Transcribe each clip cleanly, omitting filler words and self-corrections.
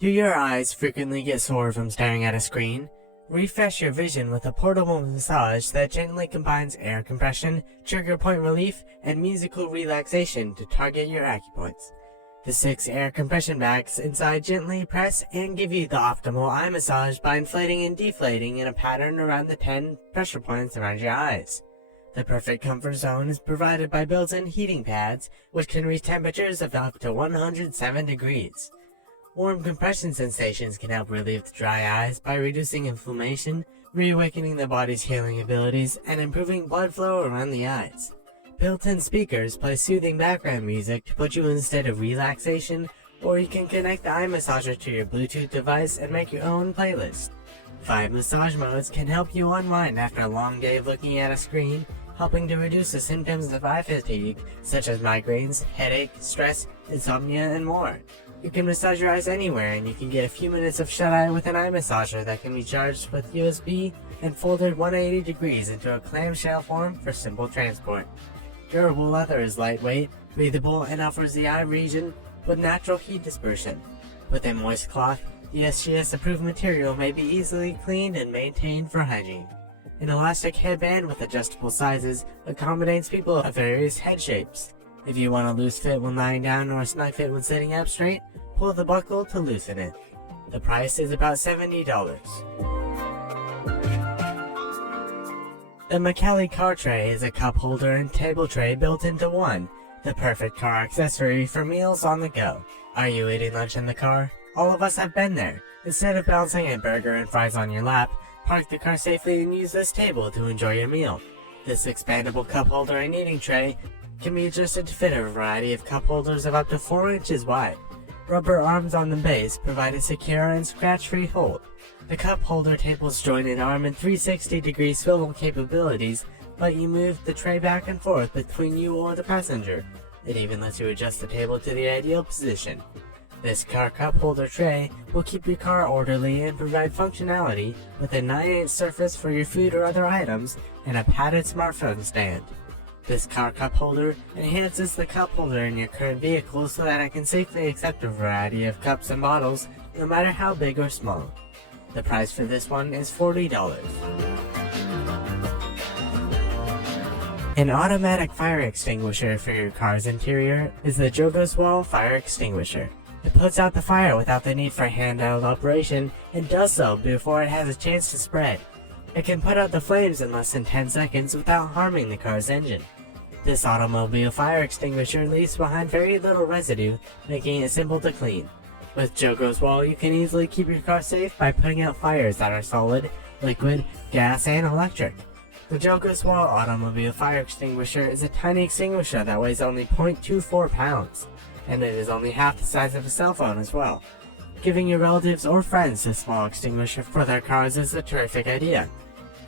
Do your eyes frequently get sore from staring at a screen? Refresh your vision with a portable massage that gently combines air compression, trigger point relief, and musical relaxation to target your acupoints. The 6 air compression bags inside gently press and give you the optimal eye massage by inflating and deflating in a pattern around the 10 pressure points around your eyes. The perfect comfort zone is provided by built-in heating pads, which can reach temperatures of up to 107 degrees. Warm compression sensations can help relieve the dry eyes by reducing inflammation, reawakening the body's healing abilities, and improving blood flow around the eyes. Built-in speakers play soothing background music to put you in a state of relaxation, or you can connect the eye massager to your Bluetooth device and make your own playlist. 5 massage modes can help you unwind after a long day of looking at a screen, helping to reduce the symptoms of eye fatigue, such as migraines, headache, stress, insomnia, and more. You can massage your eyes anywhere, and you can get a few minutes of shut-eye with an eye massager that can be charged with USB and folded 180 degrees into a clamshell form for simple transport. Durable leather is lightweight, breathable, and offers the eye region with natural heat dispersion. With a moist cloth, the SGS-approved material may be easily cleaned and maintained for hygiene. An elastic headband with adjustable sizes accommodates people of various head shapes. If you want a loose fit when lying down or a snug fit when sitting up straight, pull the buckle to loosen it. The price is about $70. The McKelly car tray is a cup holder and table tray built into one, the perfect car accessory for meals on the go. Are you eating lunch in the car? All of us have been there. Instead of balancing a burger and fries on your lap, park the car safely and use this table to enjoy your meal. This expandable cup holder and eating tray can be adjusted to fit a variety of cup holders of up to 4 inches wide. Rubber arms on the base provide a secure and scratch-free hold. The cup holder tables jointed arm and 360-degree swivel capabilities let you move the tray back and forth between you or the passenger. It even lets you adjust the table to the ideal position. This car cup holder tray will keep your car orderly and provide functionality with a 9-inch surface for your food or other items and a padded smartphone stand. This car cup holder enhances the cup holder in your current vehicle so that it can safely accept a variety of cups and bottles, no matter how big or small. The price for this one is $40. An automatic fire extinguisher for your car's interior is the Jogos Wall Fire Extinguisher. It puts out the fire without the need for handheld operation and does so before it has a chance to spread. It can put out the flames in less than 10 seconds without harming the car's engine. This automobile fire extinguisher leaves behind very little residue, making it simple to clean. With Jogos Wall, you can easily keep your car safe by putting out fires that are solid, liquid, gas, and electric. The Jogos Wall automobile fire extinguisher is a tiny extinguisher that weighs only 0.24 pounds, and it is only half the size of a cell phone as well. Giving your relatives or friends this small extinguisher for their cars is a terrific idea.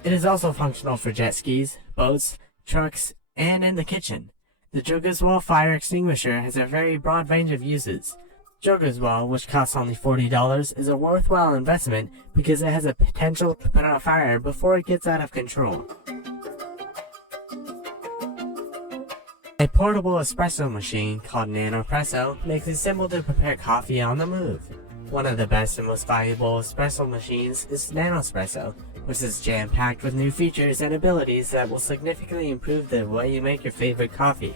It is also functional for jet skis, boats, trucks, and in the kitchen. The Jogos Wall fire extinguisher has a very broad range of uses. Jogos Wall, which costs only $40, is a worthwhile investment because it has a potential to put out fire before it gets out of control. A portable espresso machine called NanoPresso makes it simple to prepare coffee on the move. One of the best and most valuable espresso machines is NanoSpresso, which is jam-packed with new features and abilities that will significantly improve the way you make your favorite coffee.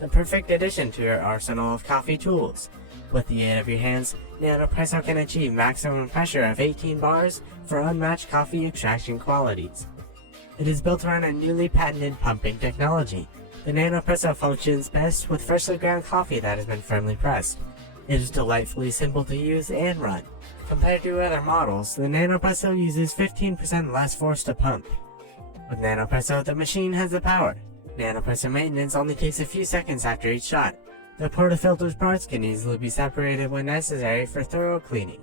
The perfect addition to your arsenal of coffee tools. With the aid of your hands, NanoPresso can achieve maximum pressure of 18 bars for unmatched coffee extraction qualities. It is built around a newly patented pumping technology. The NanoPresso functions best with freshly ground coffee that has been firmly pressed. It is delightfully simple to use and run. Compared to other models, the NanoPresso uses 15% less force to pump. With NanoPresso, the machine has the power. NanoPresso maintenance only takes a few seconds after each shot. The portafilter's parts can easily be separated when necessary for thorough cleaning.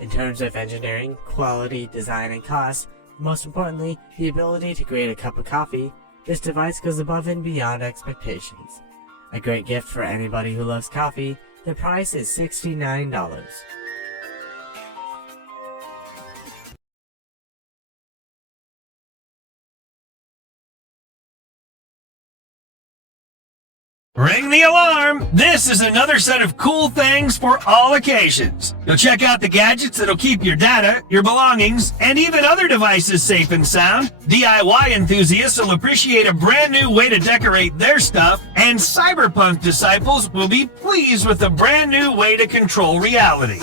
In terms of engineering, quality, design, and cost, most importantly, the ability to create a cup of coffee, this device goes above and beyond expectations. A great gift for anybody who loves coffee. The price is $69. Ring the alarm! This is another set of cool things for all occasions. You'll check out the gadgets that'll keep your data, your belongings, and even other devices safe and sound. DIY enthusiasts will appreciate a brand new way to decorate their stuff, and cyberpunk disciples will be pleased with a brand new way to control reality.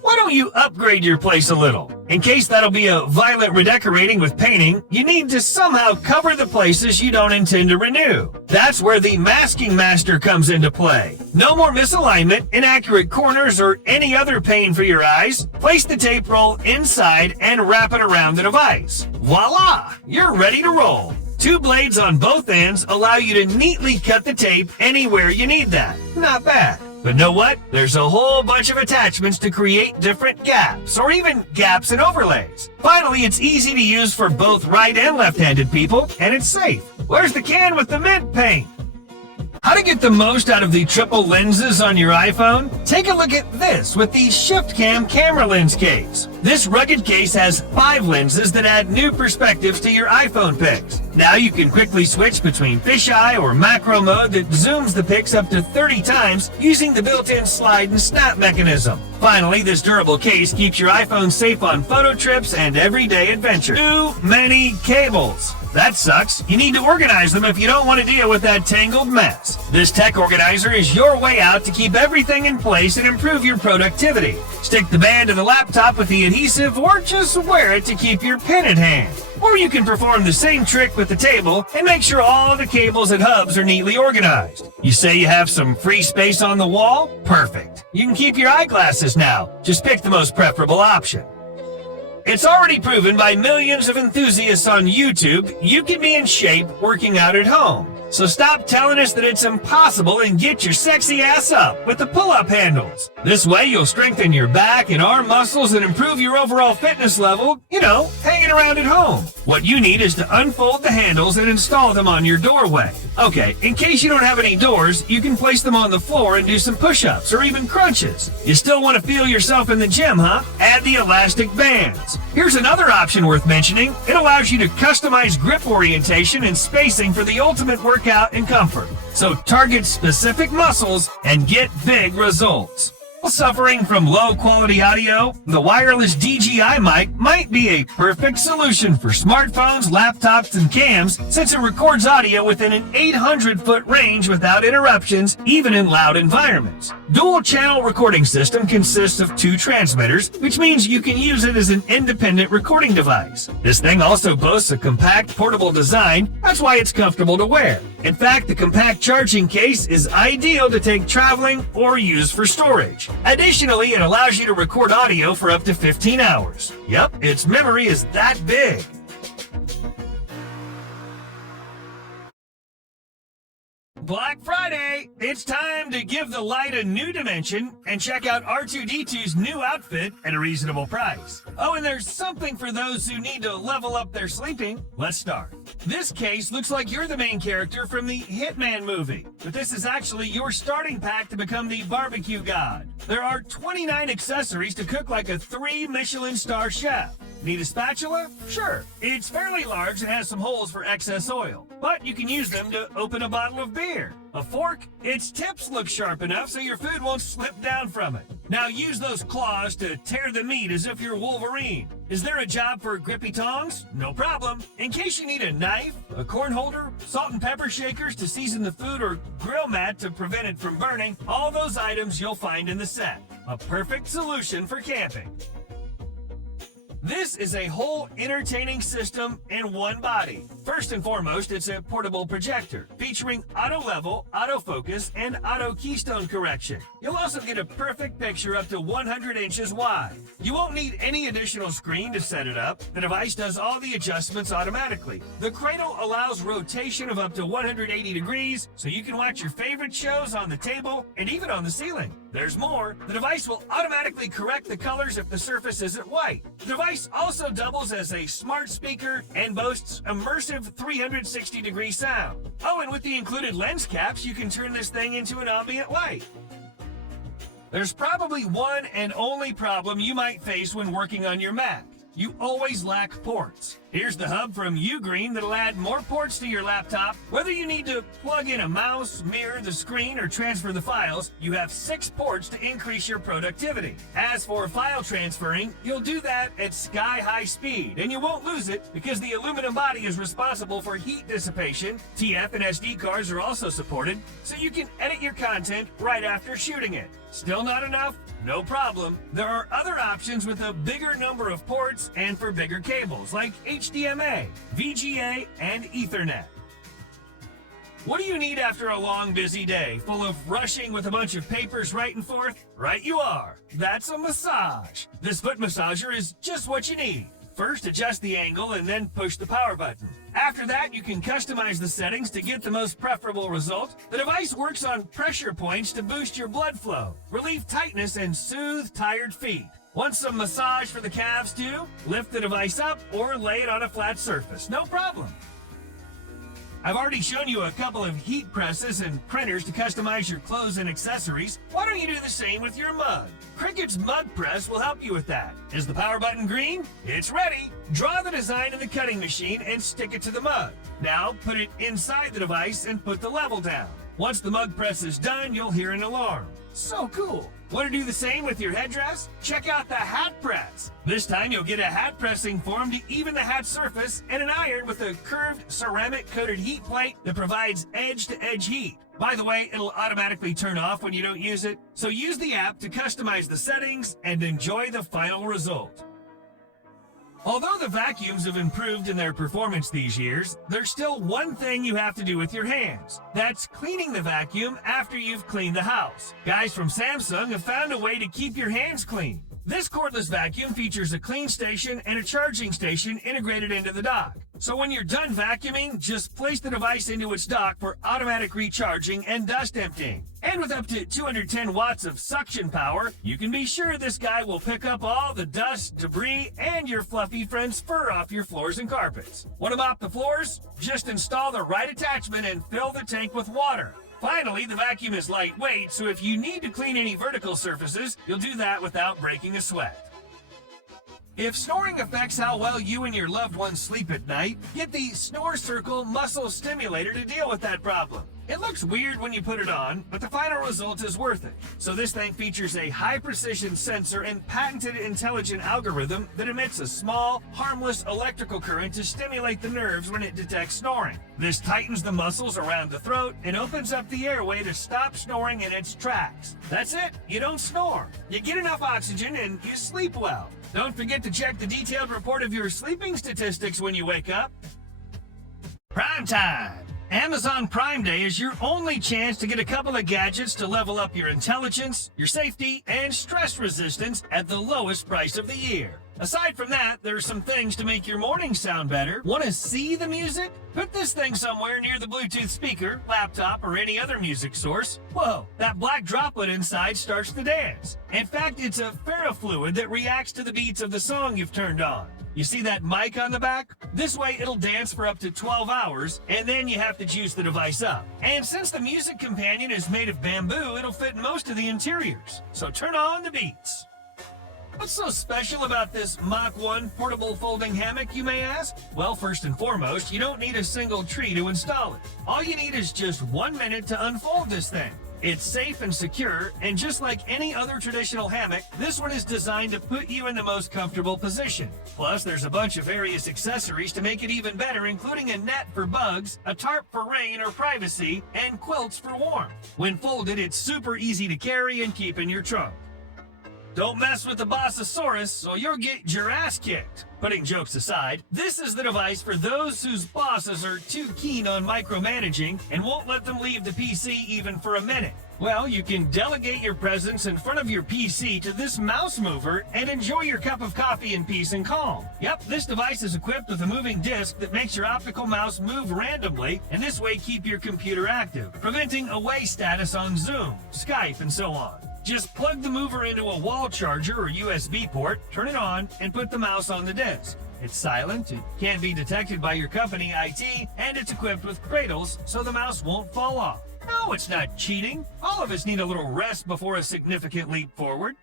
Why don't you upgrade your place a little? In case that'll be a violent redecorating with painting, you need to somehow cover the places you don't intend to renew. That's where the Masking Master comes into play. No more misalignment, inaccurate corners, or any other pain for your eyes. Place the tape roll inside and wrap it around the device. Voila! You're ready to roll. 2 blades on both ends allow you to neatly cut the tape anywhere you need that. Not bad. But know what? There's a whole bunch of attachments to create different gaps, or even gaps and overlays. Finally, it's easy to use for both right and left-handed people, and it's safe. Where's the can with the mint paint? How to get the most out of the triple lenses on your iPhone? Take a look at this with the ShiftCam camera lens case. This rugged case has 5 lenses that add new perspectives to your iPhone pics. Now you can quickly switch between fisheye or macro mode that zooms the pics up to 30 times using the built-in slide and snap mechanism. Finally, this durable case keeps your iPhone safe on photo trips and everyday adventure. Too many cables. That sucks. You need to organize them if you don't want to deal with that tangled mess. This tech organizer is your way out to keep everything in place and improve your productivity. Stick the band to the laptop with the adhesive, or just wear it to keep your pen in hand. Or you can perform the same trick with the table and make sure all the cables and hubs are neatly organized. You say you have some free space on the wall? Perfect. You can keep your eyeglasses now. Just pick the most preferable option. It's already proven by millions of enthusiasts on YouTube you can be in shape working out at home. So stop telling us that it's impossible and get your sexy ass up with the pull-up handles. This way you'll strengthen your back and arm muscles and improve your overall fitness level, hanging around at home. What you need is to unfold the handles and install them on your doorway. Okay, in case you don't have any doors, you can place them on the floor and do some push-ups or even crunches. You still want to feel yourself in the gym, huh? Add the elastic bands. Here's another option worth mentioning. It allows you to customize grip orientation and spacing for the ultimate workout and comfort. So target specific muscles and get big results. Suffering from low quality audio? The wireless DJI mic might be a perfect solution for smartphones, laptops, and cams, since it records audio within an 800-foot range without interruptions, even in loud environments. Dual channel recording system consists of 2 transmitters, which means you can use it as an independent recording device. This thing also boasts a compact portable design, that's why it's comfortable to wear. In fact, the compact charging case is ideal to take traveling or use for storage. Additionally, it allows you to record audio for up to 15 hours. Yep, its memory is that big. Black Friday! It's time to give the light a new dimension and check out R2-D2's new outfit at a reasonable price. Oh, and there's something for those who need to level up their sleeping. Let's start. This case looks like you're the main character from the Hitman movie, but this is actually your starting pack to become the barbecue god. There are 29 accessories to cook like a 3 Michelin star chef. Need a spatula? Sure. It's fairly large and has some holes for excess oil, but you can use them to open a bottle of beer. A fork? Its tips look sharp enough so your food won't slip down from it. Now use those claws to tear the meat as if you're Wolverine. Is there a job for grippy tongs? No problem. In case you need a knife, a corn holder, salt and pepper shakers to season the food, or grill mat to prevent it from burning, all those items you'll find in the set. A perfect solution for camping. This is a whole entertaining system in one body. First and foremost, it's a portable projector featuring auto level, autofocus, and auto keystone correction. You'll also get a perfect picture up to 100 inches wide. You won't need any additional screen to set it up. The device does all the adjustments automatically. The cradle allows rotation of up to 180 degrees, so you can watch your favorite shows on the table and even on the ceiling. There's more. The device will automatically correct the colors if the surface isn't white. The device also doubles as a smart speaker and boasts immersive 360-degree sound. Oh, and with the included lens caps, you can turn this thing into an ambient light. There's probably one and only problem you might face when working on your Mac. You always lack ports. Here's the hub from Ugreen that'll add more ports to your laptop. Whether you need to plug in a mouse, mirror the screen, or transfer the files, you have 6 ports to increase your productivity. As for file transferring, you'll do that at sky-high speed, and you won't lose it because the aluminum body is responsible for heat dissipation. TF and SD cards are also supported, so you can edit your content right after shooting it. Still not enough? No problem. There are other options with a bigger number of ports and for bigger cables, like HDMI, VGA, and Ethernet. What do you need after a long, busy day, full of rushing with a bunch of papers right and forth? Right you are. That's a massage. This foot massager is just what you need. First, adjust the angle and then push the power button. After that, you can customize the settings to get the most preferable result. The device works on pressure points to boost your blood flow, relieve tightness, and soothe tired feet. Want some massage for the calves too? Lift the device up or lay it on a flat surface. No problem. I've already shown you a couple of heat presses and printers to customize your clothes and accessories. Why don't you do the same with your mug? Cricut's mug press will help you with that. Is the power button green? It's ready. Draw the design in the cutting machine and stick it to the mug. Now put it inside the device and put the level down. Once the mug press is done, you'll hear an alarm. So cool. Want to do the same with your headdress? Check out the hat press. This time you'll get a hat pressing form to even the hat surface and an iron with a curved ceramic coated heat plate that provides edge-to-edge heat. By the way, it'll automatically turn off when you don't use it, so use the app to customize the settings and enjoy the final result. Although the vacuums have improved in their performance these years, there's still one thing you have to do with your hands. That's cleaning the vacuum after you've cleaned the house. Guys from Samsung have found a way to keep your hands clean. This cordless vacuum features a clean station and a charging station integrated into the dock. So when you're done vacuuming, just place the device into its dock for automatic recharging and dust emptying. And with up to 210 watts of suction power, you can be sure this guy will pick up all the dust, debris, and your fluffy friend's fur off your floors and carpets. Want to mop the floors? Just install the right attachment and fill the tank with water. Finally, the vacuum is lightweight, so if you need to clean any vertical surfaces, you'll do that without breaking a sweat. If snoring affects how well you and your loved ones sleep at night, get the Snore Circle Muscle Stimulator to deal with that problem. It looks weird when you put it on, but the final result is worth it. So this thing features a high-precision sensor and patented intelligent algorithm that emits a small, harmless electrical current to stimulate the nerves when it detects snoring. This tightens the muscles around the throat and opens up the airway to stop snoring in its tracks. That's it. You don't snore. You get enough oxygen and you sleep well. Don't forget to check the detailed report of your sleeping statistics when you wake up. Prime time! Amazon Prime Day is your only chance to get a couple of gadgets to level up your intelligence, your safety, and stress resistance at the lowest price of the year. Aside from that, there are some things to make your morning sound better. Want to see the music? Put this thing somewhere near the Bluetooth speaker, laptop, or any other music source. Whoa, that black droplet inside starts to dance. In fact, it's a ferrofluid that reacts to the beats of the song you've turned on. You see that mic on the back? This way it'll dance for up to 12 hours, and then you have to juice the device up. And since the music companion is made of bamboo, it'll fit in most of the interiors. So turn on the beats. What's so special about this Mach 1 portable folding hammock, you may ask? Well, first and foremost, you don't need a single tree to install it. All you need is just 1 minute to unfold this thing. It's safe and secure, and just like any other traditional hammock, this one is designed to put you in the most comfortable position. Plus, there's a bunch of various accessories to make it even better, including a net for bugs, a tarp for rain or privacy, and quilts for warmth. When folded, it's super easy to carry and keep in your trunk. Don't mess with the Bossosaurus, or you'll get your ass kicked. Putting jokes aside, this is the device for those whose bosses are too keen on micromanaging and won't let them leave the PC even for a minute. Well, you can delegate your presence in front of your PC to this mouse mover and enjoy your cup of coffee in peace and calm. Yep, this device is equipped with a moving disc that makes your optical mouse move randomly and this way keep your computer active, preventing away status on Zoom, Skype, and so on. Just plug the mover into a wall charger or USB port, turn it on, and put the mouse on the disc. It's silent, it can't be detected by your company IT, and it's equipped with cradles so the mouse won't fall off. No, it's not cheating. All of us need a little rest before a significant leap forward.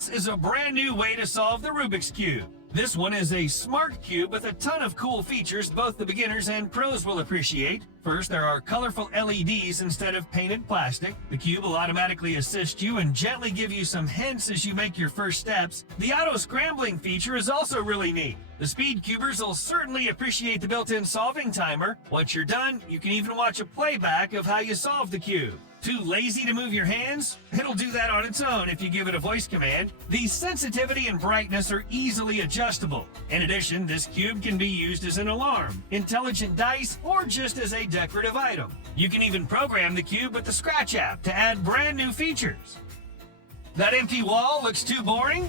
This is a brand new way to solve the Rubik's Cube. This one is a smart cube with a ton of cool features both the beginners and pros will appreciate. First, there are colorful LEDs instead of painted plastic. The cube will automatically assist you and gently give you some hints as you make your first steps. The auto scrambling feature is also really neat. The speed cubers will certainly appreciate the built-in solving timer. Once you're done, you can even watch a playback of how you solve the cube. Too lazy to move your hands? It'll do that on its own if you give it a voice command. The sensitivity and brightness are easily adjustable. In addition, this cube can be used as an alarm, intelligent dice, or just as a decorative item. You can even program the cube with the Scratch app to add brand new features. That empty wall looks too boring?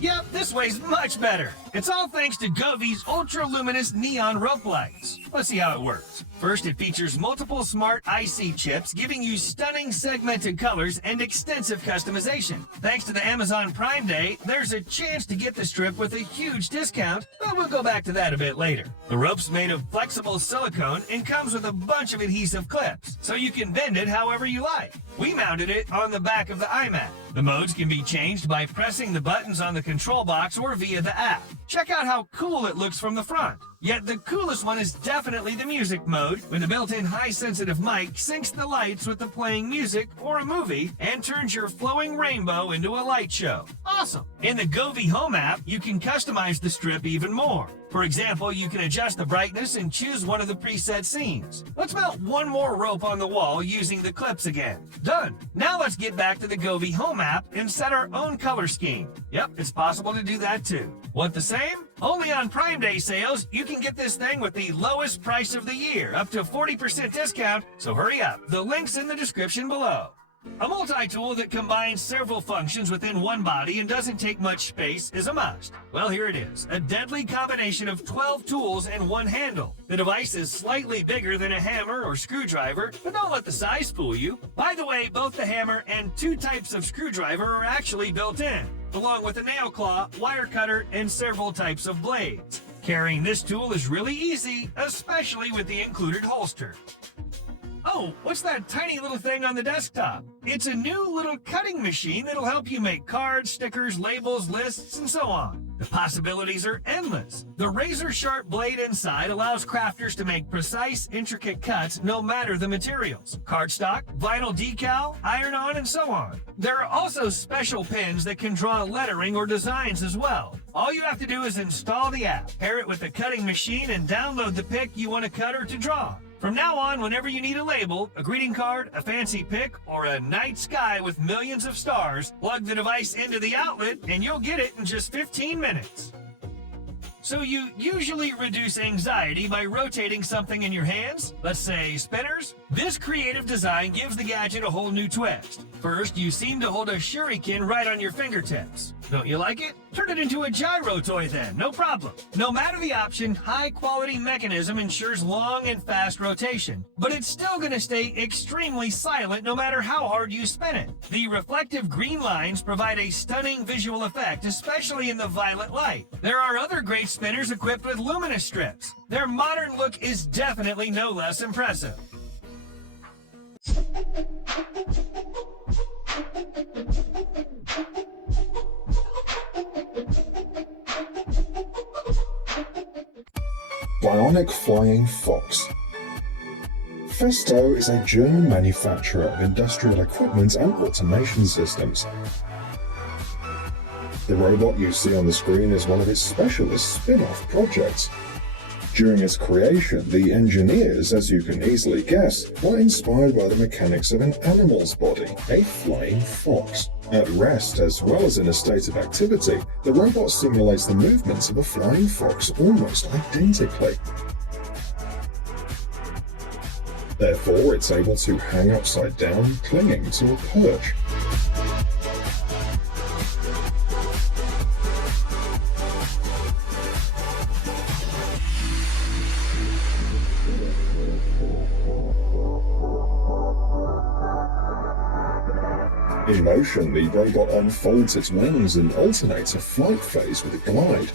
Yep, this way's much better. It's all thanks to Govi's ultra-luminous neon rope lights. Let's see how it works. First, it features multiple smart IC chips, giving you stunning segmented colors and extensive customization. Thanks to the Amazon Prime Day, there's a chance to get the strip with a huge discount, but we'll go back to that a bit later. The rope's made of flexible silicone and comes with a bunch of adhesive clips, so you can bend it however you like. We mounted it on the back of the iMac. The modes can be changed by pressing the buttons on the control box or via the app. Check out how cool it looks from the front. Yet the coolest one is definitely the music mode, when the built-in high-sensitive mic syncs the lights with the playing music or a movie and turns your flowing rainbow into a light show. Awesome! In the Govi Home app, you can customize the strip even more. For example, you can adjust the brightness and choose one of the preset scenes. Let's mount one more rope on the wall using the clips again. Done! Now let's get back to the Govi Home app and set our own color scheme. Yep, it's possible to do that too. Want the same? Only on Prime Day sales, you can get this thing with the lowest price of the year, up to 40% discount, so hurry up. The link's in the description below. A multi-tool that combines several functions within one body and doesn't take much space is a must. Well, here it is, a deadly combination of 12 tools and one handle. The device is slightly bigger than a hammer or screwdriver, but don't let the size fool you. By the way, both the hammer and two types of screwdriver are actually built in, along with a nail claw, wire cutter, and several types of blades. Carrying this tool is really easy, especially with the included holster. Oh, what's that tiny little thing on the desktop? It's a new little cutting machine that'll help you make cards, stickers, labels, lists, and so on. The possibilities are endless. The razor-sharp blade inside allows crafters to make precise, intricate cuts no matter the materials. Cardstock, vinyl decal, iron-on, and so on. There are also special pins that can draw lettering or designs as well. All you have to do is install the app, pair it with the cutting machine, and download the pic you want to cut or to draw. From now on, whenever you need a label, a greeting card, a fancy pic, or a night sky with millions of stars, plug the device into the outlet and you'll get it in just 15 minutes. So you usually reduce anxiety by rotating something in your hands, let's say spinners? This creative design gives the gadget a whole new twist. First, you seem to hold a shuriken right on your fingertips. Don't you like it? Turn it into a gyro toy then, no problem. No matter the option, high-quality mechanism ensures long and fast rotation, but it's still going to stay extremely silent no matter how hard you spin it. The reflective green lines provide a stunning visual effect, especially in the violet light. There are other great spinners equipped with luminous strips. Their modern look is definitely no less impressive. Bionic Flying Fox. Festo is a German manufacturer of industrial equipment and automation systems. The robot you see on the screen is one of its specialist spin-off projects. During its creation, the engineers, as you can easily guess, were inspired by the mechanics of an animal's body, a flying fox. At rest, as well as in a state of activity, the robot simulates the movements of a flying fox almost identically. Therefore, it's able to hang upside down, clinging to a perch. In motion, the robot unfolds its wings and alternates a flight phase with a glide.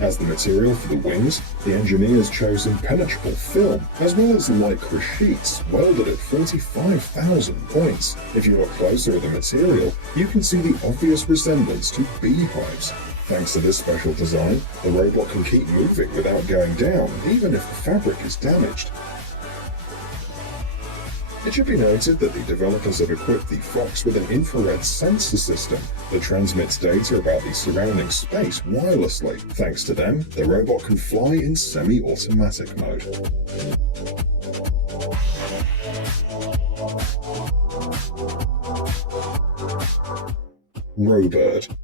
As the material for the wings, the engineers chose impenetrable film, as well as lycra sheets welded at 45,000 points. If you look closer at the material, you can see the obvious resemblance to beehives. Thanks to this special design, the robot can keep moving without going down, even if the fabric is damaged. It should be noted that the developers have equipped the Fox with an infrared sensor system that transmits data about the surrounding space wirelessly. Thanks to them, the robot can fly in semi-automatic mode. Robird.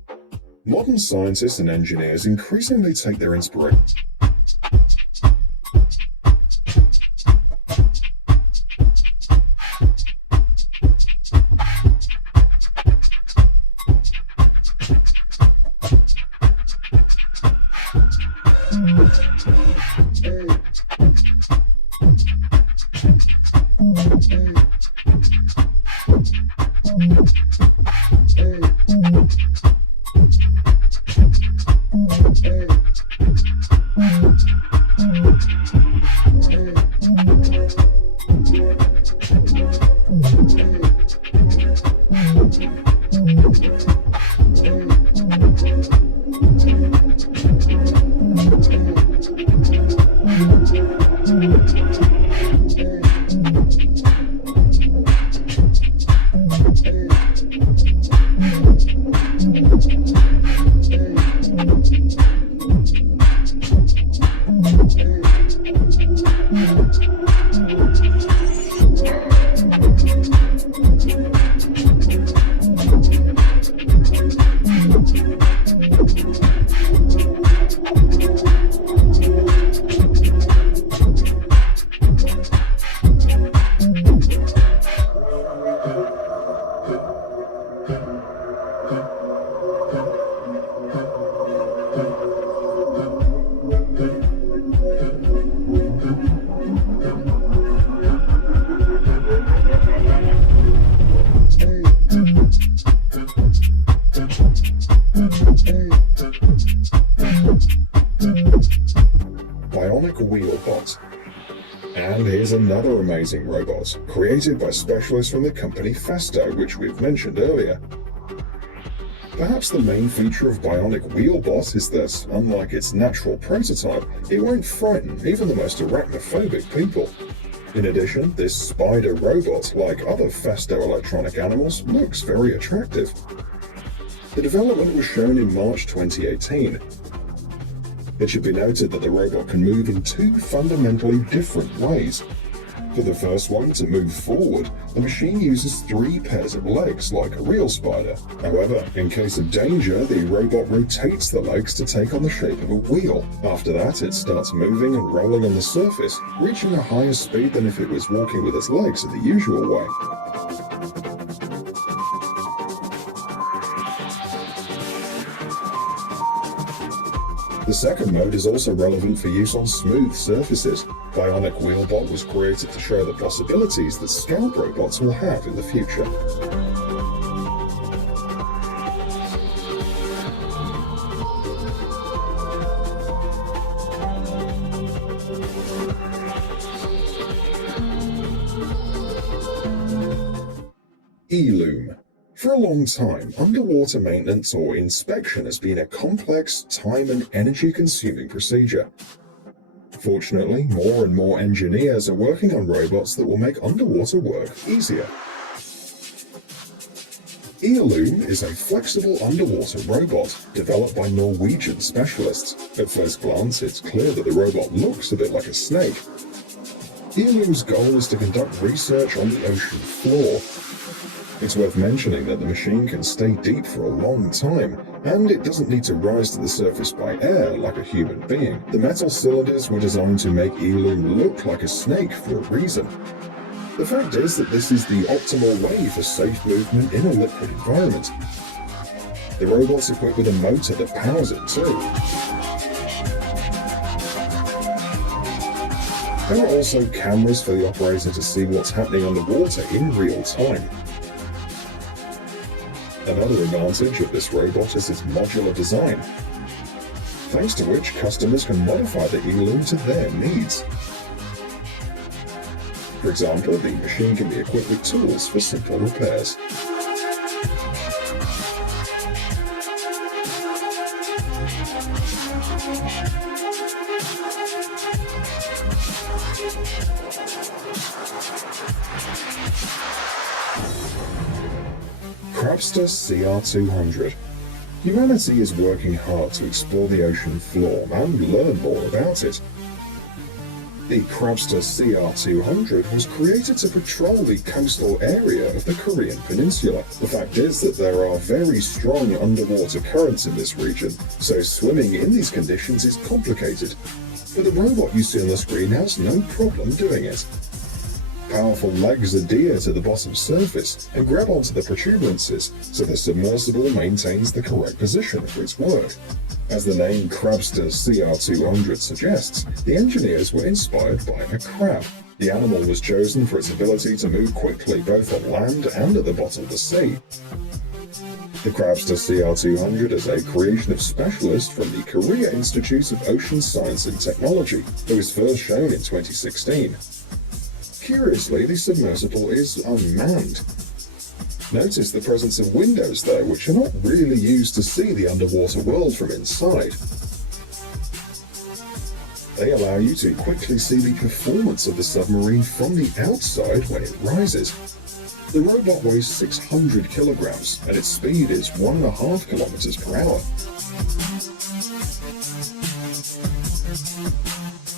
Modern scientists and engineers increasingly take their inspiration. Bionic Wheelbot. And here's another amazing robot, created by specialists from the company Festo, which we've mentioned earlier. Perhaps the main feature of Bionic Wheelbot is that, unlike its natural prototype, it won't frighten even the most arachnophobic people. In addition, this spider robot, like other Festo electronic animals, looks very attractive. The development was shown in March 2018. It should be noted that the robot can move in two fundamentally different ways. For the first one, to move forward, the machine uses 3 pairs of legs like a real spider. However, in case of danger, the robot rotates the legs to take on the shape of a wheel. After that, it starts moving and rolling on the surface, reaching a higher speed than if it was walking with its legs in the usual way. The second mode is also relevant for use on smooth surfaces. Bionic Wheelbot was created to show the possibilities that scalp robots will have in the future. E-Loom. For a long time, underwater maintenance or inspection has been a complex, time and energy-consuming procedure. Fortunately, more and more engineers are working on robots that will make underwater work easier. E-Loom is a flexible underwater robot developed by Norwegian specialists. At first glance, it's clear that the robot looks a bit like a snake. E-Loom's goal is to conduct research on the ocean floor. It's worth mentioning that the machine can stay deep for a long time, and it doesn't need to rise to the surface by air like a human being. The metal cylinders were designed to make E-Loom look like a snake for a reason. The fact is that this is the optimal way for safe movement in a liquid environment. The robot's equipped with a motor that powers it too. There are also cameras for the operator to see what's happening underwater in real time. Another advantage of this robot is its modular design. thanks to which customers can modify the e-loom to their needs. For example, the machine can be equipped with tools for simple repairs. Crabster CR200. Humanity is working hard to explore the ocean floor and learn more about it. The Crabster CR200 was created to patrol the coastal area of the Korean Peninsula. The fact is that there are very strong underwater currents in this region, so swimming in these conditions is complicated. But the robot you see on the screen has no problem doing it. Powerful legs adhere to the bottom surface and grab onto the protuberances, so the submersible maintains the correct position for its work. As the name Crabster CR200 suggests, the engineers were inspired by a crab. The animal was chosen for its ability to move quickly both on land and at the bottom of the sea. The Crabster CR200 is a creation of specialists from the Korea Institute of Ocean Science and Technology. It was first shown in 2016. Curiously, the submersible is unmanned. Notice the presence of windows though, which are not really used to see the underwater world from inside. They allow you to quickly see the performance of the submarine from the outside when it rises. The robot weighs 600 kilograms and its speed is 1.5 kilometers per hour.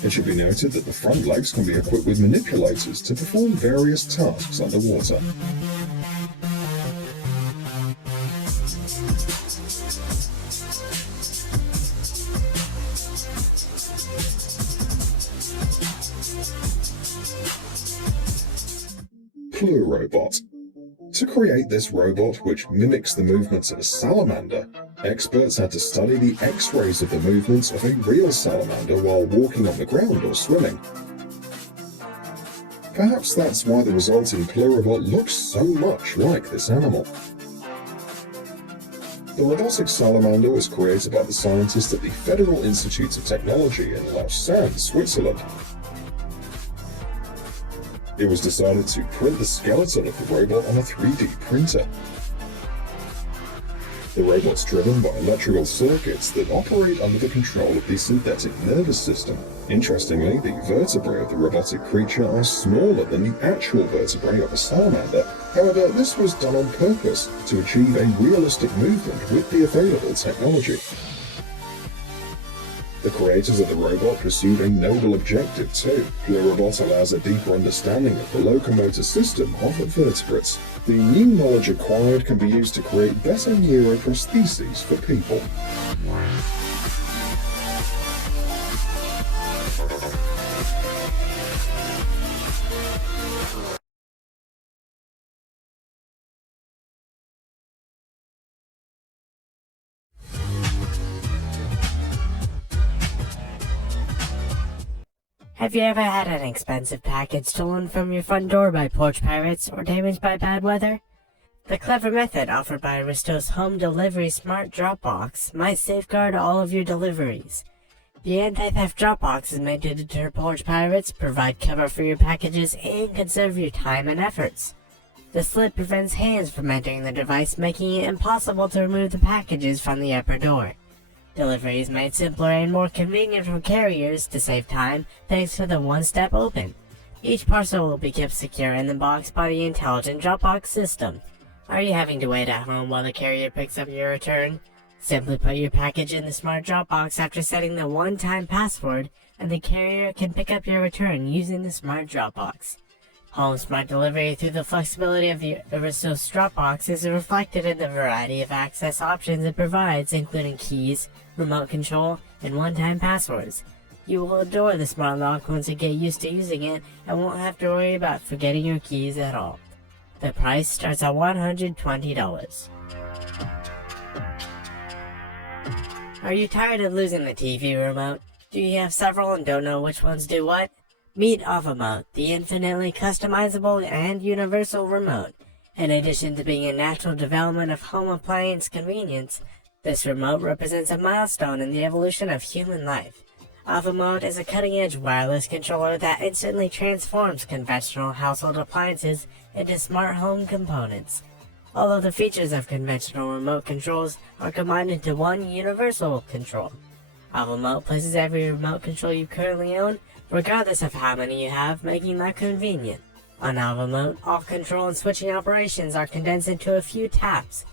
It should be noted that the front legs can be equipped with manipulators to perform various tasks underwater. Plurobot. To create this robot, which mimics the movements of a salamander, experts had to study the X-rays of the movements of a real salamander while walking on the ground or swimming. Perhaps that's why the resulting Plurobot looks so much like this animal. The robotic salamander was created by the scientists at the Federal Institute of Technology in Lausanne, Switzerland. It was decided to print the skeleton of the robot on a 3D printer. The robot's driven by electrical circuits that operate under the control of the synthetic nervous system. Interestingly, the vertebrae of the robotic creature are smaller than the actual vertebrae of a salamander. However, this was done on purpose to achieve a realistic movement with the available technology. The creators of the robot pursued a noble objective too. Plurobot allows a deeper understanding of the locomotor system of vertebrates. The new knowledge acquired can be used to create better neuroprostheses for people. Have you ever had an expensive package stolen from your front door by porch pirates or damaged by bad weather? The clever method offered by Aristo's Home Delivery Smart Drop Box might safeguard all of your deliveries. The anti-theft drop box is made to deter porch pirates, provide cover for your packages, and conserve your time and efforts. The slit prevents hands from entering the device, making it impossible to remove the packages from the upper door. Delivery is made simpler and more convenient for carriers to save time thanks to the one-step open. Each parcel will be kept secure in the box by the intelligent Dropbox system. Are you having to wait at home while the carrier picks up your return? Simply put your package in the smart Dropbox after setting the one-time password, and the carrier can pick up your return using the smart Dropbox. Home smart delivery through the flexibility of the Aristo's Dropbox is reflected in the variety of access options it provides, including keys, remote control, and one-time passwords. You will adore the smart lock once you get used to using it and won't have to worry about forgetting your keys at all. The price starts at $120. Are you tired of losing the TV remote? Do you have several and don't know which ones do what? Meet Avomote, the infinitely customizable and universal remote. In addition to being a natural development of home appliance convenience, This remote represents a milestone in the evolution of human life. AvaMode is a cutting-edge wireless controller that instantly transforms conventional household appliances into smart home components. All of the features of conventional remote controls are combined into one universal control. AvaMode places every remote control you currently own, regardless of how many you have, making that convenient. On AvaMode, all control and switching operations are condensed into a few taps.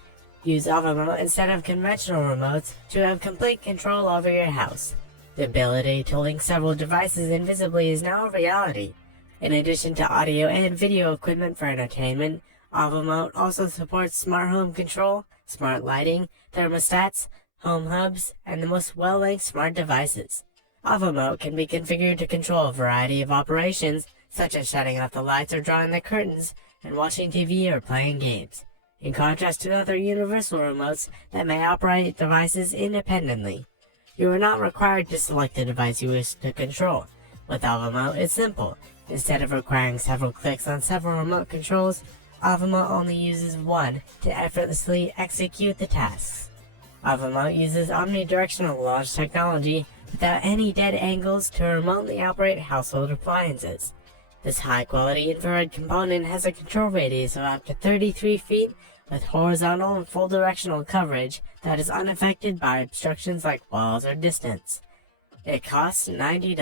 Use AvaMode instead of conventional remotes to have complete control over your house. The ability to link several devices invisibly is now a reality. In addition to audio and video equipment for entertainment, AvaMode also supports smart home control, smart lighting, thermostats, home hubs, and the most well-linked smart devices. AvaMode can be configured to control a variety of operations, such as shutting off the lights or drawing the curtains, and watching TV or playing games, in contrast to other universal remotes that may operate devices independently. You are not required to select the device you wish to control. With AvaMode, it's simple. Instead of requiring several clicks on several remote controls, AvaMode only uses one to effortlessly execute the tasks. AvaMode uses omnidirectional launch technology without any dead angles to remotely operate household appliances. This high-quality infrared component has a control radius of up to 33 feet with horizontal and full directional coverage that is unaffected by obstructions like walls or distance. It costs $90.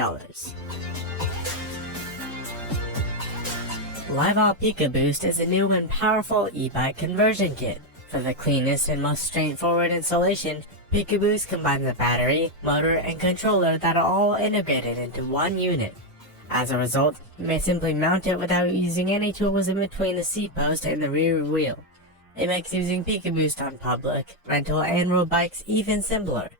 LiveAll PicoBoost is a new and powerful e-bike conversion kit. For the cleanest and most straightforward installation, PicoBoost combines a battery, motor, and controller that are all integrated into one unit. As a result, you may simply mount it without using any tools in between the seat post and the rear wheel. It makes using PicoBoost on public, rental, and road bikes even simpler.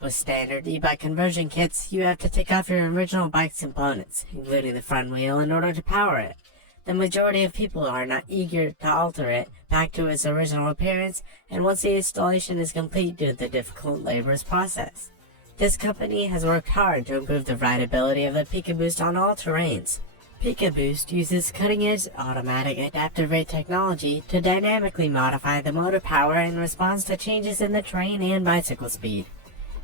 With standard e-bike conversion kits, you have to take off your original bike's components, including the front wheel, in order to power it. The majority of people are not eager to alter it back to its original appearance, and once the installation is complete due to the difficult, laborious process. This company has worked hard to improve the rideability of the PicoBoost on all terrains. PicoBoost uses cutting-edge automatic adaptive rate technology to dynamically modify the motor power in response to changes in the terrain and bicycle speed.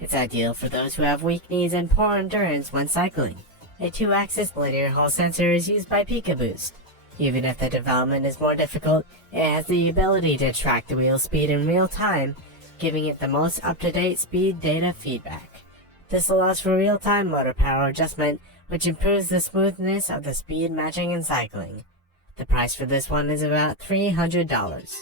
It's ideal for those who have weak knees and poor endurance when cycling. A 2-axis linear Hall sensor is used by PicoBoost. Even if the development is more difficult, it has the ability to track the wheel speed in real time, giving it the most up-to-date speed data feedback. This allows for real-time motor power adjustment, which improves the smoothness of the speed matching in cycling. The price for this one is about $300.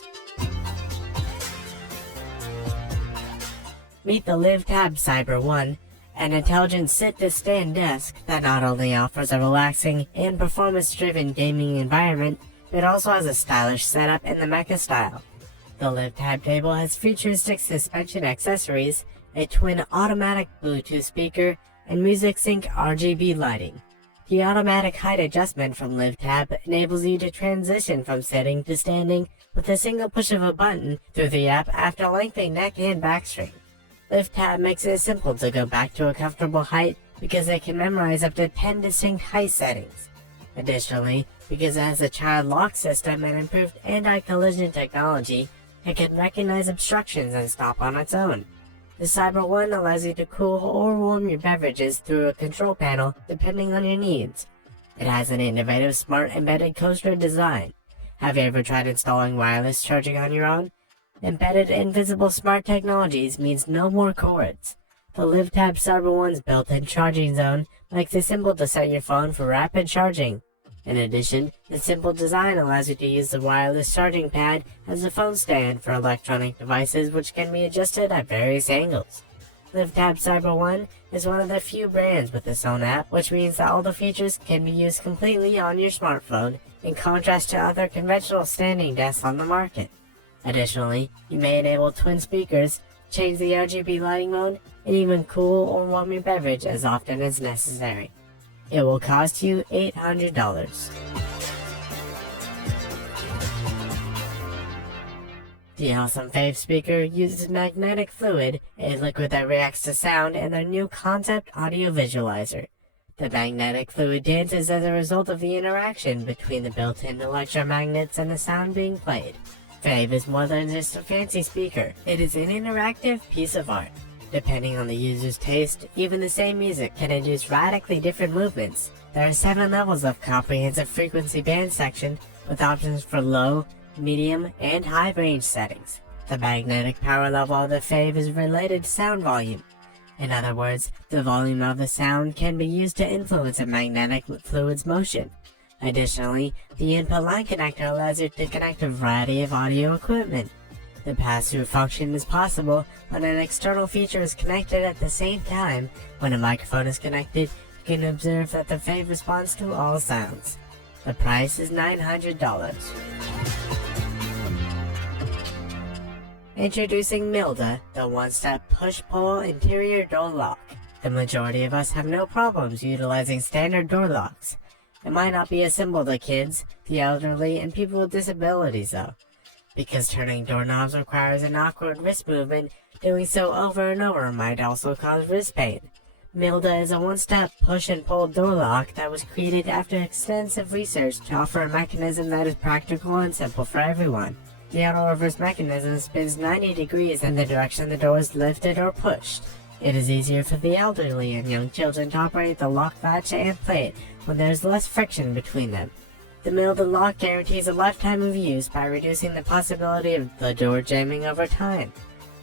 Meet the LiveTab Cyber 1, an intelligent sit-to-stand desk that not only offers a relaxing and performance-driven gaming environment, but also has a stylish setup in the Mecha style. The LiveTab table has futuristic suspension accessories, a twin automatic Bluetooth speaker, and music sync RGB lighting. The automatic height adjustment from LiveTab enables you to transition from sitting to standing with a single push of a button through the app after lengthening neck and back strain. LiveTab makes it simple to go back to a comfortable height because it can memorize up to 10 distinct height settings. Additionally, because it has a child lock system and improved anti-collision technology, it can recognize obstructions and stop on its own. The Cyber 1 allows you to cool or warm your beverages through a control panel depending on your needs. It has an innovative smart embedded coaster design. Have you ever tried installing wireless charging on your own? Embedded invisible smart technologies means no more cords. The LiveTab Cyber 1's built-in charging zone makes it simple to set your phone for rapid charging. In addition, the simple design allows you to use the wireless charging pad as a phone stand for electronic devices which can be adjusted at various angles. LiveTab Cyber 1 is one of the few brands with its own app, which means that all the features can be used completely on your smartphone, in contrast to other conventional standing desks on the market. Additionally, you may enable twin speakers, change the RGB lighting mode, and even cool or warm your beverage as often as necessary. It will cost you $800. The Awesome Fave speaker uses magnetic fluid, a liquid that reacts to sound, in their new concept audio visualizer. The magnetic fluid dances as a result of the interaction between the built-in electromagnets and the sound being played. Fave is more than just a fancy speaker. It is an interactive piece of art. Depending on the user's taste, even the same music can induce radically different movements. There are 7 levels of comprehensive frequency band section with options for low, medium, and high range settings. The magnetic power level of the Fave is related to sound volume. In other words, the volume of the sound can be used to influence a magnetic fluid's motion. Additionally, the input line connector allows you to connect a variety of audio equipment. The pass-through function is possible when an external feature is connected at the same time. When a microphone is connected, you can observe that the Fave responds to all sounds. The price is $900. Introducing Milda, the one-step push-pull interior door lock. The majority of us have no problems utilizing standard door locks. It might not be a symbol to kids, the elderly, and people with disabilities though. Because turning doorknobs requires an awkward wrist movement, doing so over and over might also cause wrist pain. Milda is a one-step push and pull door lock that was created after extensive research to offer a mechanism that is practical and simple for everyone. The auto reverse mechanism spins 90 degrees in the direction the door is lifted or pushed. It is easier for the elderly and young children to operate the lock latch and plate when there is less friction between them. The Milda lock guarantees a lifetime of use by reducing the possibility of the door jamming over time.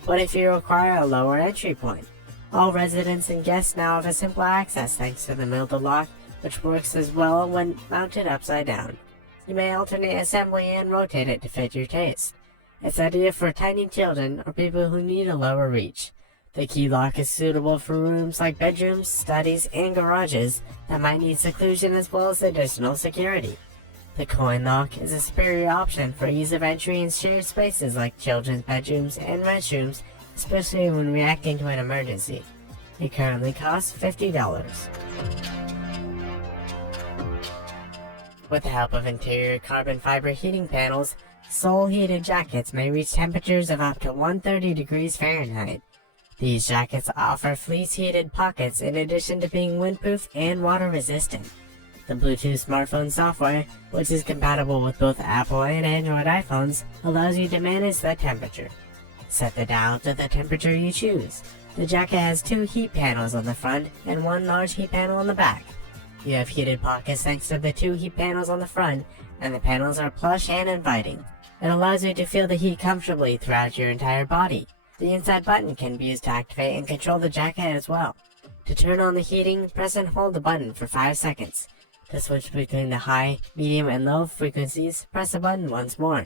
What if you require a lower entry point? All residents and guests now have a simple access thanks to the Milda lock, which works as well when mounted upside down. You may alternate assembly and rotate it to fit your taste. It's ideal for tiny children or people who need a lower reach. The key lock is suitable for rooms like bedrooms, studies, and garages that might need seclusion as well as additional security. The coin lock is a superior option for ease of entry in shared spaces like children's bedrooms and restrooms, especially when reacting to an emergency. It currently costs $50. With the help of interior carbon fiber heating panels, Soul heated jackets may reach temperatures of up to 130 degrees Fahrenheit. These jackets offer fleece-heated pockets in addition to being windproof and water-resistant. The Bluetooth smartphone software, which is compatible with both Apple and Android iPhones, allows you to manage the temperature. Set the dial to the temperature you choose. The jacket has 2 heat panels on the front and 1 large heat panel on the back. You have heated pockets thanks to the 2 heat panels on the front, and the panels are plush and inviting. It allows you to feel the heat comfortably throughout your entire body. The inside button can be used to activate and control the jacket as well. To turn on the heating, press and hold the button for 5 seconds. To switch between the high, medium, and low frequencies, press the button once more.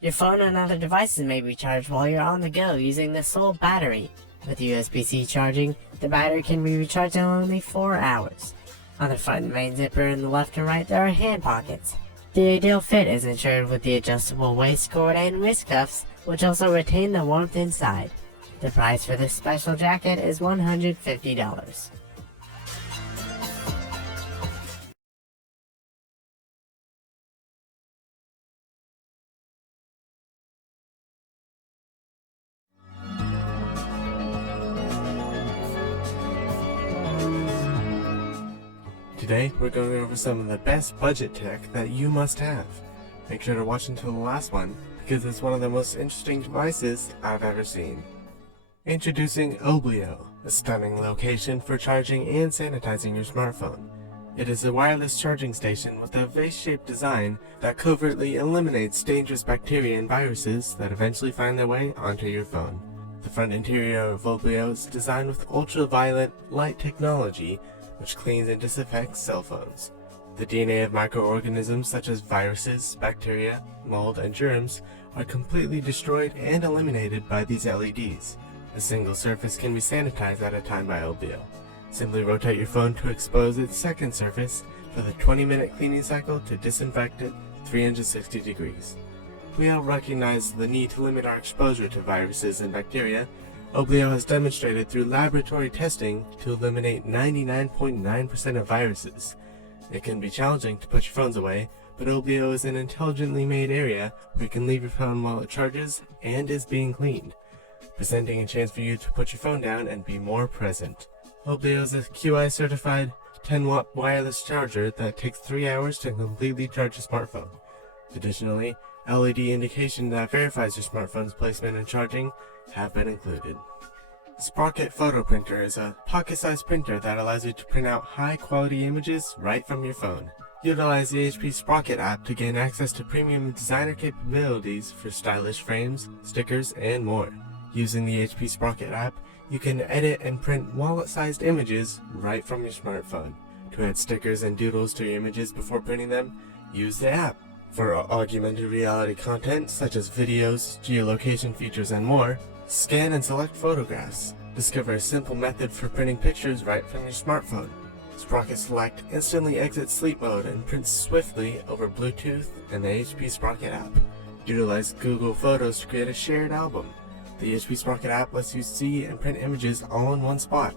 Your phone and other devices may be charged while you're on the go using the Soul battery. With USB-C charging, the battery can be recharged in only 4 hours. On the front and main zipper in the left and right, there are hand pockets. The ideal fit is ensured with the adjustable waist cord and wrist cuffs, which also retain the warmth inside. The price for this special jacket is $150. Today, we're going over some of the best budget tech that you must have. Make sure to watch until the last one, because it's one of the most interesting devices I've ever seen. Introducing Oblio, a stunning location for charging and sanitizing your smartphone. It is a wireless charging station with a vase-shaped design that covertly eliminates dangerous bacteria and viruses that eventually find their way onto your phone. The front interior of Oblio is designed with ultraviolet light technology, which cleans and disinfects cell phones. The DNA of microorganisms such as viruses, bacteria, mold, and germs are completely destroyed and eliminated by these LEDs. A single surface can be sanitized at a time by Oblio. Simply rotate your phone to expose its second surface for the 20-minute cleaning cycle to disinfect it 360 degrees. We all recognize the need to limit our exposure to viruses and bacteria. Oblio has demonstrated through laboratory testing to eliminate 99.9% of viruses. It can be challenging to put your phones away, but Oblio is an intelligently made area where you can leave your phone while it charges and is being cleaned, presenting a chance for you to put your phone down and be more present. Oblio is a QI certified 10-watt wireless charger that takes 3 hours to completely charge a smartphone. Additionally, LED indication that verifies your smartphone's placement and charging have been included. Sprocket Photo Printer is a pocket-sized printer that allows you to print out high-quality images right from your phone. Utilize the HP Sprocket app to gain access to premium designer capabilities for stylish frames, stickers, and more. Using the HP Sprocket app, you can edit and print wallet-sized images right from your smartphone. To add stickers and doodles to your images before printing them, use the app. For augmented reality content such as videos, geolocation features, and more, scan and select photographs. Discover a simple method for printing pictures right from your smartphone. Sprocket Select instantly exits sleep mode and prints swiftly over Bluetooth and the HP Sprocket app. Utilize Google Photos to create a shared album. The HP Sprocket app lets you see and print images all in one spot.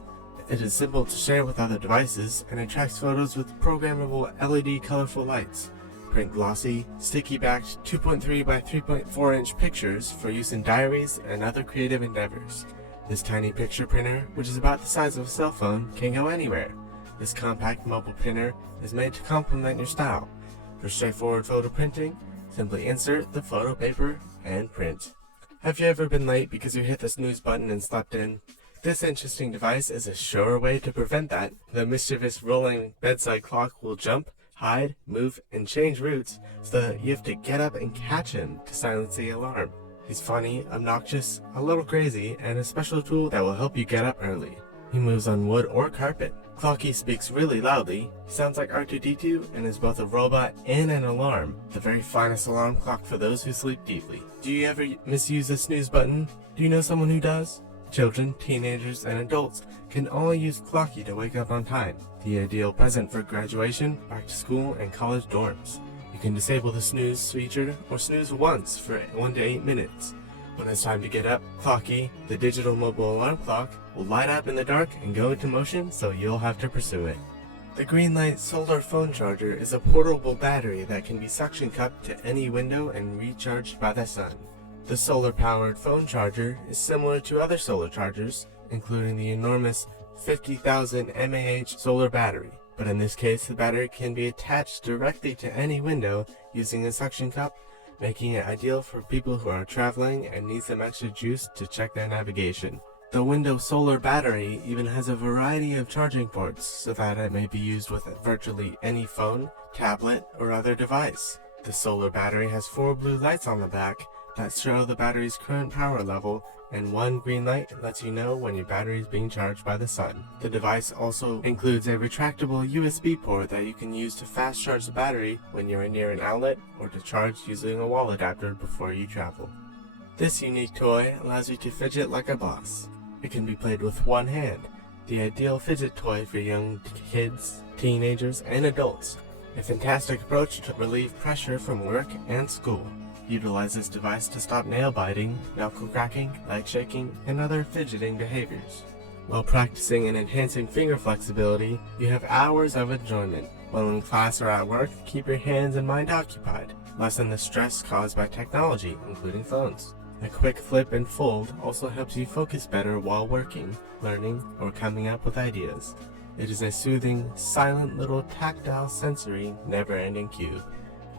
It is simple to share with other devices and attracts photos with programmable LED colorful lights. Print glossy, sticky-backed 2.3 by 3.4 inch pictures for use in diaries and other creative endeavors. This tiny picture printer, which is about the size of a cell phone, can go anywhere. This compact mobile printer is made to complement your style. For straightforward photo printing, simply insert the photo paper and print. Have you ever been late because you hit the snooze button and slept in? This interesting device is a sure way to prevent that. The mischievous rolling bedside clock will jump, hide, move, and change routes so that you have to get up and catch him to silence the alarm. He's funny, obnoxious, a little crazy, and a special tool that will help you get up early. He moves on wood or carpet. Clocky speaks really loudly. He sounds like R2-D2 and is both a robot and an alarm. The very finest alarm clock for those who sleep deeply. Do you ever misuse the snooze button? Do you know someone who does? Children, teenagers, and adults can all use Clocky to wake up on time. The ideal present for graduation, back to school, and college dorms. You can disable the snooze feature or snooze once for 1 to 8 minutes. When it's time to get up, Clocky, the digital mobile alarm clock, will light up in the dark and go into motion so you'll have to pursue it. The Greenlight Solar Phone Charger is a portable battery that can be suction cupped to any window and recharged by the sun. The solar-powered phone charger is similar to other solar chargers, including the enormous 50,000 mAh solar battery, but in this case the battery can be attached directly to any window using a suction cup, making it ideal for people who are traveling and need some extra juice to check their navigation. The window solar battery even has a variety of charging ports so that it may be used with virtually any phone, tablet, or other device. The solar battery has 4 blue lights on the back that show the battery's current power level, and 1 green light lets you know when your battery is being charged by the sun. The device also includes a retractable USB port that you can use to fast charge the battery when you're near an outlet or to charge using a wall adapter before you travel. This unique toy allows you to fidget like a boss. It can be played with one hand, the ideal fidget toy for young kids, teenagers, and adults. A fantastic approach to relieve pressure from work and school. Utilize this device to stop nail biting, knuckle cracking, leg shaking, and other fidgeting behaviors. While practicing and enhancing finger flexibility, you have hours of enjoyment. While in class or at work, keep your hands and mind occupied. Lessen the stress caused by technology, including phones. A quick flip and fold also helps you focus better while working, learning, or coming up with ideas. It is a soothing, silent little tactile sensory, never-ending cube.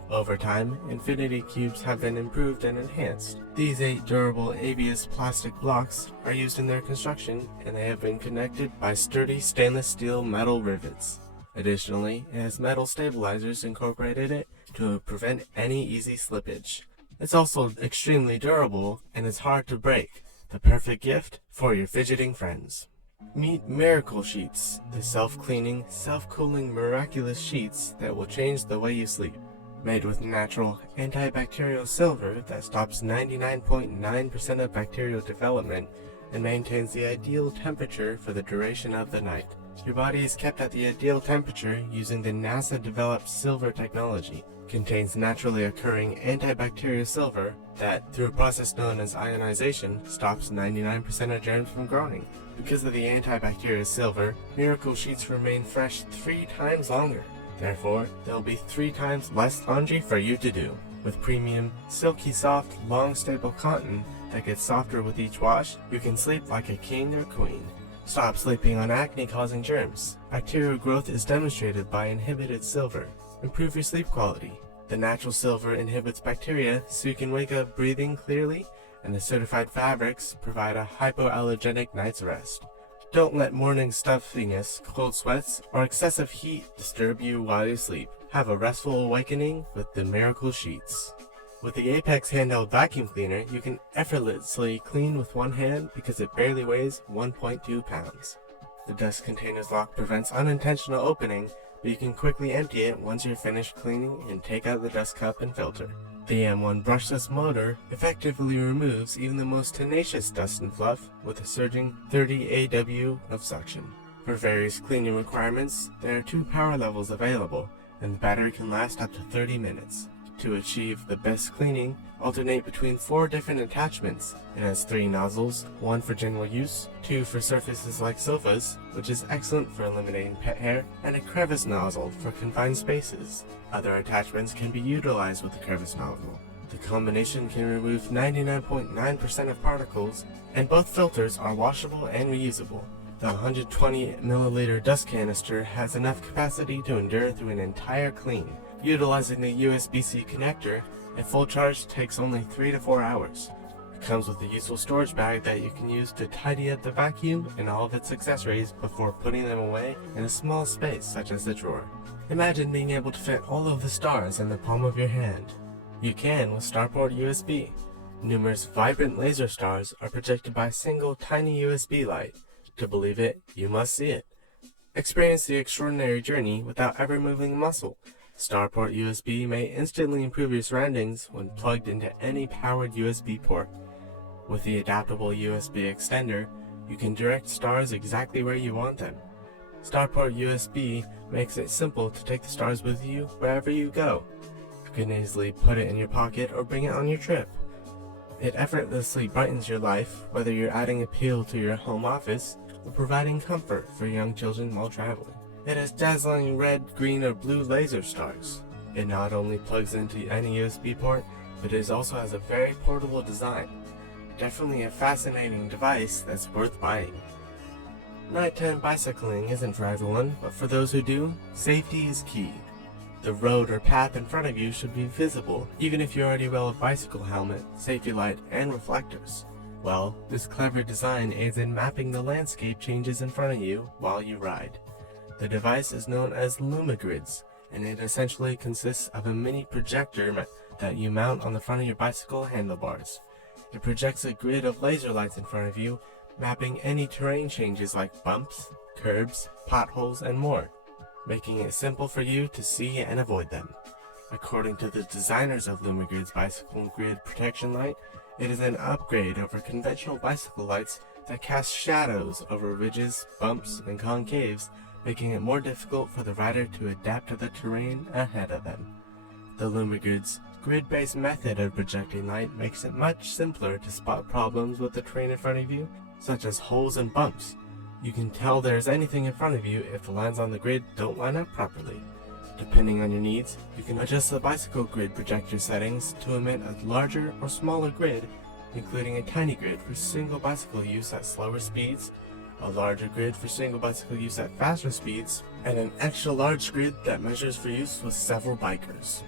Over time, infinity cubes have been improved and enhanced. These 8 durable ABS plastic blocks are used in their construction, and they have been connected by sturdy stainless steel metal rivets. Additionally, it has metal stabilizers incorporated in it to prevent any easy slippage. It's also extremely durable and is hard to break, the perfect gift for your fidgeting friends. Meet Miracle Sheets, the self-cleaning, self-cooling miraculous sheets that will change the way you sleep. Made with natural antibacterial silver that stops 99.9% of bacterial development and maintains the ideal temperature for the duration of the night. Your body is kept at the ideal temperature using the NASA-developed silver technology. Contains naturally occurring antibacterial silver that, through a process known as ionization, stops 99% of germs from growing. Because of the antibacterial silver, Miracle Sheets remain fresh 3 times longer. Therefore, there will be 3 times less laundry for you to do. With premium, silky soft, long staple cotton that gets softer with each wash, you can sleep like a king or queen. Stop sleeping on acne-causing germs. Bacterial growth is demonstrated by inhibited silver. Improve your sleep quality. The natural silver inhibits bacteria so you can wake up breathing clearly, and the certified fabrics provide a hypoallergenic night's rest. Don't let morning stuffiness, cold sweats, or excessive heat disturb you while you sleep. Have a restful awakening with the Miracle Sheets. With the Apex handheld vacuum cleaner, you can effortlessly clean with one hand because it barely weighs 1.2 pounds. The dust container's lock prevents unintentional opening, but you can quickly empty it once you're finished cleaning and take out the dust cup and filter. The M1 brushless motor effectively removes even the most tenacious dust and fluff with a surging 30 AW of suction. For various cleaning requirements, there are 2 power levels available, and the battery can last up to 30 minutes. To achieve the best cleaning, alternate between 4 different attachments. It has 3 nozzles, 1 for general use, 2 for surfaces like sofas, which is excellent for eliminating pet hair, and a crevice nozzle for confined spaces. Other attachments can be utilized with the crevice nozzle. The combination can remove 99.9% of particles, and both filters are washable and reusable. The 120 milliliter dust canister has enough capacity to endure through an entire clean. Utilizing the USB-C connector, a full charge takes only 3 to 4 hours. It comes with a useful storage bag that you can use to tidy up the vacuum and all of its accessories before putting them away in a small space such as the drawer. Imagine being able to fit all of the stars in the palm of your hand. You can with Starport USB. Numerous vibrant laser stars are projected by a single tiny USB light. To believe it, you must see it. Experience the extraordinary journey without ever moving a muscle. Starport USB may instantly improve your surroundings when plugged into any powered USB port. With the adaptable USB extender, you can direct stars exactly where you want them. Starport USB makes it simple to take the stars with you wherever you go. You can easily put it in your pocket or bring it on your trip. It effortlessly brightens your life, whether you're adding appeal to your home office or providing comfort for young children while traveling. It has dazzling red, green, or blue laser stars. It not only plugs into any USB port, but it also has a very portable design. Definitely a fascinating device that's worth buying. Nighttime bicycling isn't for everyone, but for those who do, safety is key. The road or path in front of you should be visible, even if you already wear a bicycle helmet, safety light, and reflectors. Well, this clever design aids in mapping the landscape changes in front of you while you ride. The device is known as LumaGrids, and it essentially consists of a mini projector that you mount on the front of your bicycle handlebars. It projects a grid of laser lights in front of you, mapping any terrain changes like bumps, curbs, potholes, and more, making it simple for you to see and avoid them. According to the designers of LumaGrid's bicycle grid protection light, it is an upgrade over conventional bicycle lights that cast shadows over ridges, bumps, and concaves, making it more difficult for the rider to adapt to the terrain ahead of them. The LumaGrid's grid-based method of projecting light makes it much simpler to spot problems with the terrain in front of you, such as holes and bumps. You can tell there's anything in front of you if the lines on the grid don't line up properly. Depending on your needs, you can adjust the bicycle grid projector settings to emit a larger or smaller grid, including a tiny grid for single bicycle use at slower speeds, a larger grid for single bicycle use at faster speeds, and an extra large grid that measures for use with several bikers.